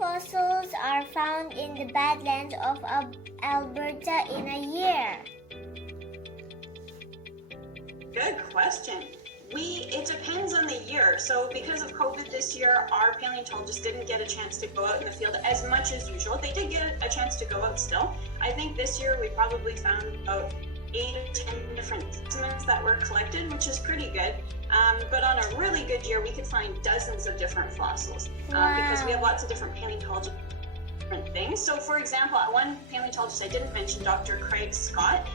fossils are found in the Badlands of Alberta in a year? Good question. It depends on the year. So because of COVID this year, our paleontologists didn't get a chance to go out in the field as much as usual. They did get a chance to go out still. I think this year we probably found about 8 or 10 different specimens that were collected, which is pretty good. But on a really good year, we could find dozens of different fossils because we have lots of different paleontologists different things. So for example, one paleontologist I didn't mention, Dr. Craig Scott,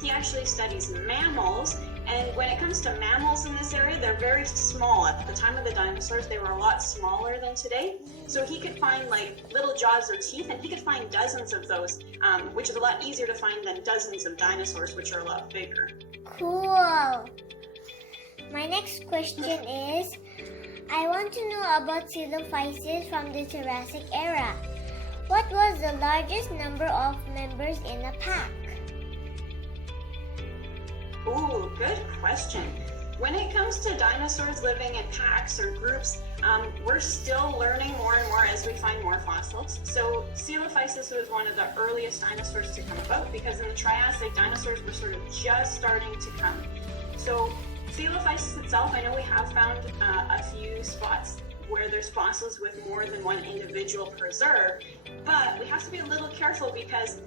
he actually studies mammals. And when it comes to mammals in this area, they're very small. At the time of the dinosaurs, they were a lot smaller than today. So he could find like little jaws or teeth, and he could find dozens of those, which is a lot easier to find than dozens of dinosaurs, which are a lot bigger. Cool. My next question is, I want to know about coelophysis from the Jurassic era. What was the largest number of members in a pack? Ooh, good question. When it comes to dinosaurs living in packs or groups, we're still learning more and more as we find more fossils. So coelophysis was one of the earliest dinosaurs to come about because in the Triassic, dinosaurs were sort of just starting to come. So coelophysis itself, I know we have found a few spots where there's fossils with more than one individual preserved, but we have to be a little careful because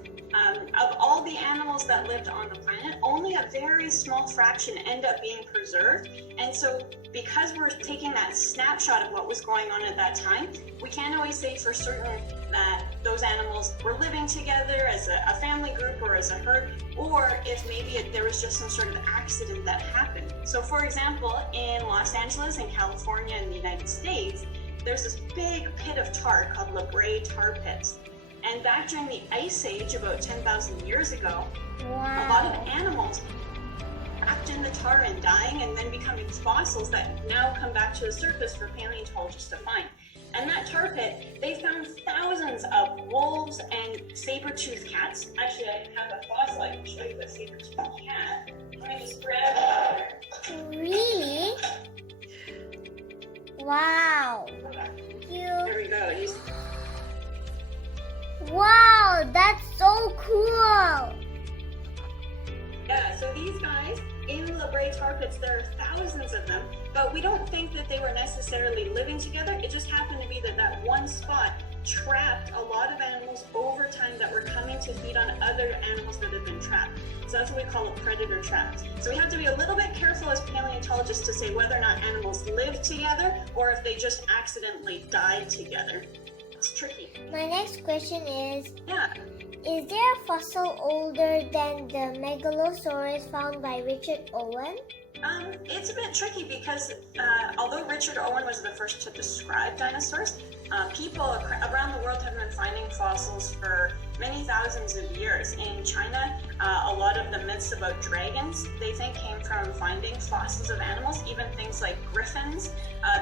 of all the animals that lived on the planet, only a very small fraction end up being preserved. And so because we're taking that snapshot of what was going on at that time, we can't always say for certain that those animals were living together as a family group or as a herd, or if maybe there was just some sort of accident that happened. So for example, in Los Angeles and California in the United States, there's this big pit of tar called La Brea tar pits. And back during the Ice Age, about 10,000 years ago, a lot of animals trapped in the tar and dying and then becoming fossils that now come back to the surface for paleontologists to find. And that tar pit, they found thousands of wolves and saber-toothed cats. Actually, I have a fossil I can show you a saber-toothed cat. Let me just grab it. Really? Wow. There we go. Wow, that's so cool! Yeah, so these guys in La Brea tar pits, there are thousands of them, but we don't think that they were necessarily living together. It just happened to be that one spot trapped a lot of animals over time that were coming to feed on other animals that had been trapped. So that's what we call a predator trap. So we have to be a little bit careful as paleontologists to say whether or not animals lived together or if they just accidentally died together. It's tricky. My next question is, is there a fossil older than the Megalosaurus found by Richard Owen? It's a bit tricky because although Richard Owen was the first to describe dinosaurs, people around the world have been finding fossils for many thousands of years. In China, a lot of the myths about dragons, they think came from finding fossils of animals, even things like griffins,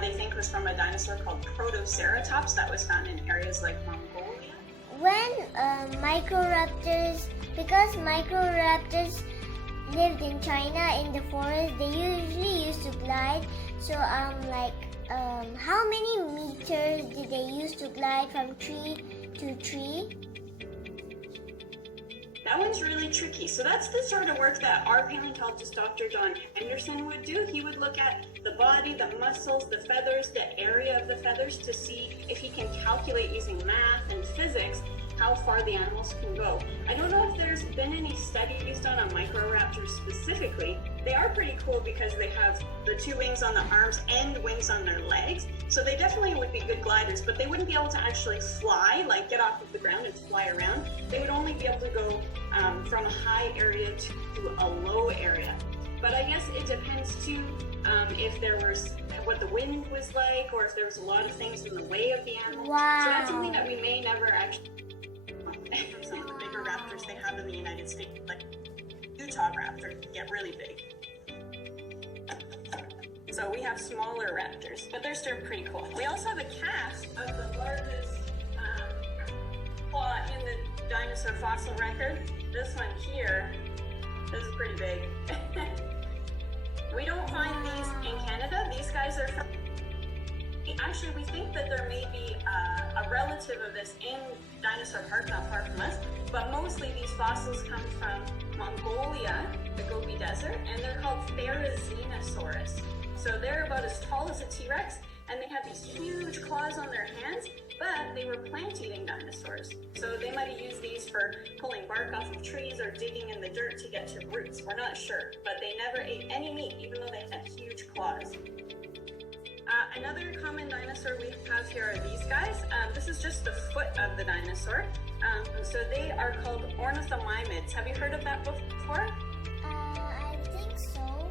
they think was from a dinosaur called Protoceratops that was found in areas like Mongolia. When because Microraptors lived in China in the forest, they usually used to glide. So how many meters did they use to glide from tree to tree? That one's really tricky. So that's the sort of work that our paleontologist, Dr. Don Henderson, would do. He would look at the body, the muscles, the feathers, the area of the feathers to see if he can calculate using math and physics how far the animals can go. I don't know if there's been any studies done on Microraptors specifically. They are pretty cool because they have the 2 wings on the arms and wings on their legs. So they definitely would be good gliders, but they wouldn't be able to actually fly, like get off of the ground and fly around. They would only be able to go from a high area to a low area. But I guess it depends too if there was what the wind was like or if there was a lot of things in the way of the animal. Wow. So that's something that we may never actually some of the bigger raptors they have in the United States, like Utah raptor, get really big. So we have smaller raptors, but they're still pretty cool. We also have a cast of the largest claw in the dinosaur fossil record. This one here, this is pretty big. We don't find these in Canada. These guys are from... Actually, we think that there may be a relative relative of this in Dinosaur Park, not far from us, but mostly these fossils come from Mongolia, the Gobi Desert, and they're called Therizinosaurus. So they're about as tall as a T-Rex, and they have these huge claws on their hands, but they were plant-eating dinosaurs. So they might have used these for pulling bark off of trees or digging in the dirt to get to roots. We're not sure, but they never ate any meat, even though they had huge claws. Another common dinosaur we have here are these guys. This is just the foot of the dinosaur. So they are called ornithomimids. Have you heard of that before? I think so.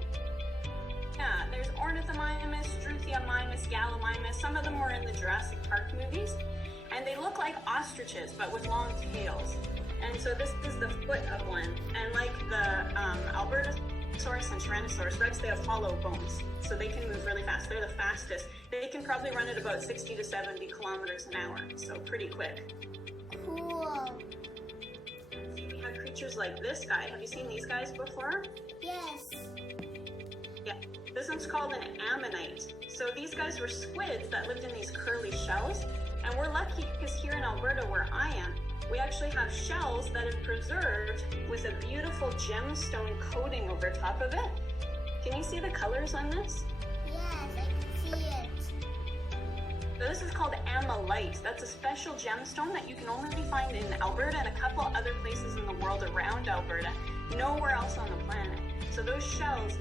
Yeah, there's Ornithomimus, Struthiomimus, Gallimimus. Some of them were in the Jurassic Park movies. And they look like ostriches, but with long tails. And so this is the foot of one. And like the Albertosaurus and Tyrannosaurus Rex, they have hollow bones. So they can move really fast. They're the fastest. They can probably run at about 60 to 70 kilometers an hour. So pretty quick. Cool. We have creatures like this guy. Have you seen these guys before? Yes. Yeah. This one's called an ammonite. So these guys were squids that lived in these curly shells. And we're lucky because here in Alberta, where I am, we actually have shells that have preserved with a beautiful gemstone coating over top of it. Can you see the colors on this? Yes, I can see it. So this is called ammolite. That's a special gemstone that you can only find in Alberta and a couple other places in the world around Alberta. Nowhere else on the planet. So those shells,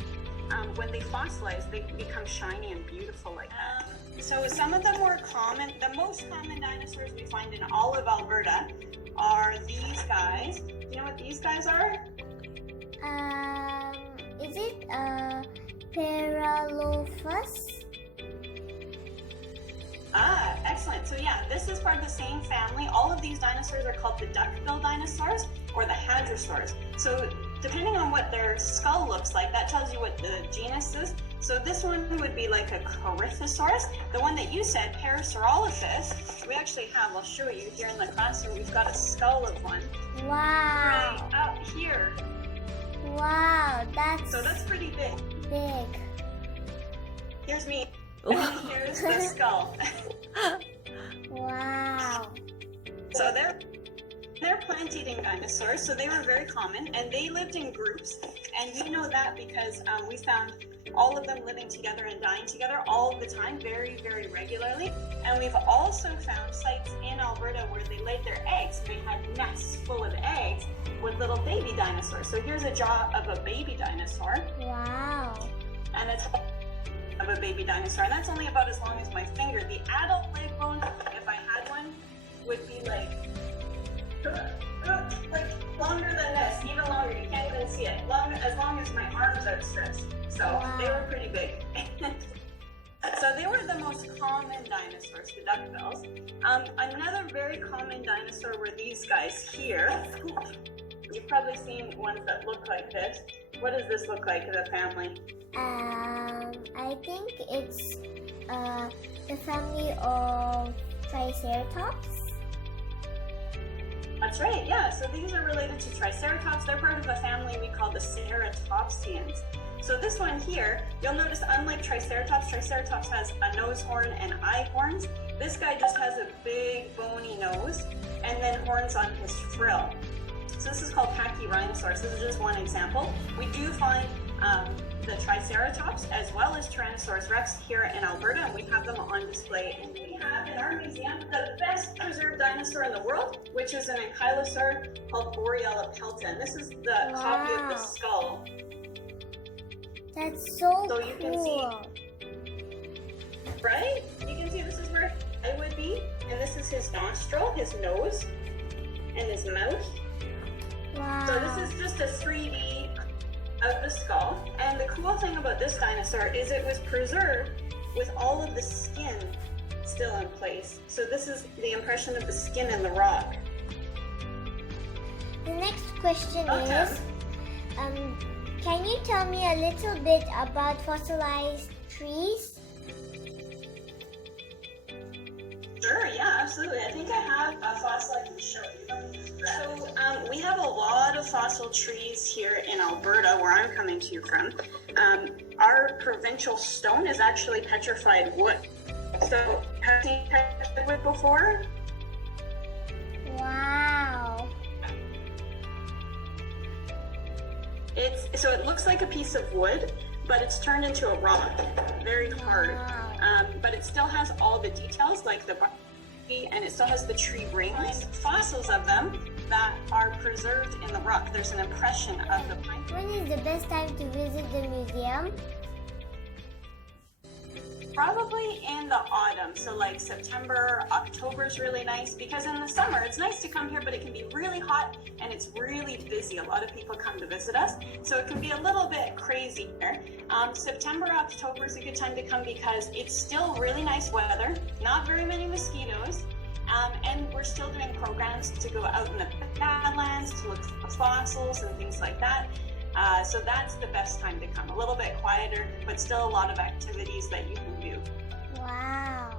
when they fossilize, they become shiny and beautiful like that. So some of the more common, the most common dinosaurs we find in all of Alberta are these guys. Do you know what these guys are? Is it Paralophus? Ah, excellent. So yeah, this is part of the same family. All of these dinosaurs are called the duckbill dinosaurs or the hadrosaurs. So depending on what their skull looks like, that tells you what the genus is. So this one would be like a Corythosaurus. The one that you said, Parasaurolophus, we actually have, I'll show you here in the classroom, we've got a skull of one. Wow. Right up here. Wow, So that's pretty big. big. Here's me. And here's the skull. Wow. So they're plant-eating dinosaurs, so they were very common, and they lived in groups. And we know that because we found all of them living together and dying together all the time, very, very regularly. And we've also found sites in Alberta where they laid their eggs. They had nests full of eggs with little baby dinosaurs. So here's a jaw of a baby dinosaur. Wow. And it's of a baby dinosaur, and that's only about as long as my finger. The adult leg bone, if I had one, would be like longer than this, even longer. You can't even see it. As long as my arms outstretched. So Wow. They were pretty big. So they were the most common dinosaurs, the duckbills. Another very common dinosaur were these guys here. You've probably seen ones that look like this. What does this look like as a family? I think it's the family of Triceratops. That's right, yeah. So these are related to Triceratops. They're part of a family we call the Ceratopsians. So this one here, you'll notice unlike Triceratops, Triceratops has a nose horn and eye horns. This guy just has a big bony nose and then horns on his frill. So this is called Pachyrhinosaurus. This is just one example. We do find the Triceratops as well as Tyrannosaurus Rex here in Alberta, and we have them on display. And we have in our museum the best preserved dinosaur in the world, which is an ankylosaur called Boreala pelta. And this is the copy of the skull. That's so You cool. can see, right? You can see this is where it would be, and this is his nostril, his nose, and his mouth. Wow. So this is just a 3D of the skull. And the cool thing about this dinosaur is it was preserved with all of the skin still in place. So this is the impression of the skin in the rock. The next question Okay. is, can you tell me a little bit about fossilized trees? Sure, yeah, absolutely. I think I have a fossil I can show you. So we have a lot of fossil trees here in Alberta, where I'm coming to you from. Our provincial stone is actually petrified wood. So have you seen petrified wood before? Wow. So it looks like a piece of wood, but it's turned into a rock, very hard. Wow. But it still has all the details, like the body, and it still has the tree rings, fossils of them that are preserved in the rock. There's an impression of the pine. When is the best time to visit the museum? Probably in the autumn, so like September, October is really nice, because in the summer it's nice to come here, but it can be really hot and it's really busy. A lot of people come to visit us, so it can be a little bit crazy here. September, October is a good time to come because it's still really nice weather, not very many mosquitoes, and we're still doing programs to go out in the badlands to look for fossils and things like that. So that's the best time to come. A little bit quieter, but still a lot of activities that you can do. Wow.